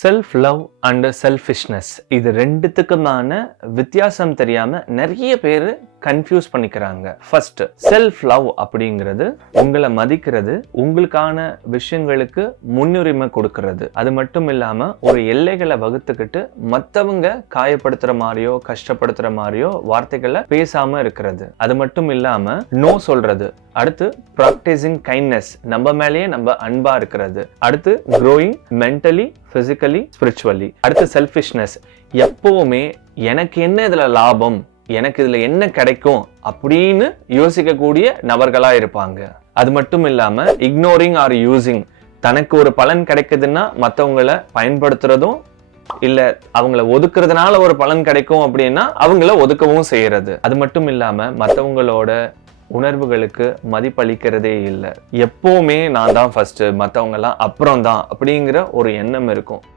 Self love and selfishness இது ரெண்டுத்துக்குமான வித்தியாசம் தெரியாம நிறைய பேர் கன்ஃபியூஸ் பண்ணிக்கிறாங்க. ஃபர்ஸ்ட், செல்ஃப் லவ் அப்படிங்கிறது உங்களை மதிக்கிறது, உங்களுக்கான விஷயங்களுக்கு முன்னுரிமை கொடுக்கிறது. அது மட்டும் இல்லாம ஒரு எல்லைகளை வகுத்துக்கிட்டு மற்றவங்க காயப்படுத்துற மாதிரியோ கஷ்டப்படுத்துற மாதிரியோ வார்த்தைகளை பேசாம இருக்கிறது. அது மட்டும் இல்லாம நோ சொல்றது. அடுத்து ப்ராக்டிசிங் கைண்ட்னஸ், நம்ம மேலேயே நம்ம அன்பா இருக்கிறது. அடுத்து க்ரோயிங் மென்டலி, பிசிக்கலி, ஸ்பிரிச்சுவலி. அடுத்து செல்ஃபிஷ்னஸ், எப்பவுமே எனக்கு என்ன இதுல லாபம், எனக்கு இதுல என்ன கிடைக்கும் அப்படின்னு யோசிக்கக்கூடிய நபர்களா இருப்பாங்க. அது மட்டும் இல்லாம இக்னோரிங் ஆர் யூசிங், தனக்கு ஒரு பலன் கிடைக்குதுன்னா மற்றவங்களை பயன்படுத்துறதும், இல்ல அவங்கள ஒதுக்குறதுனால ஒரு பலன் கிடைக்கும் அப்படின்னா அவங்கள ஒதுக்கவும் செய்யறது. அது மட்டும் இல்லாம மற்றவங்களோட உணர்வுகளுக்கு மதிப்பளிக்கிறதே இல்லை. எப்பவுமே நான் தான் ஃபர்ஸ்ட், மற்றவங்க எல்லாம் அப்புறம் தான் அப்படிங்கிற ஒரு எண்ணம் இருக்கும்.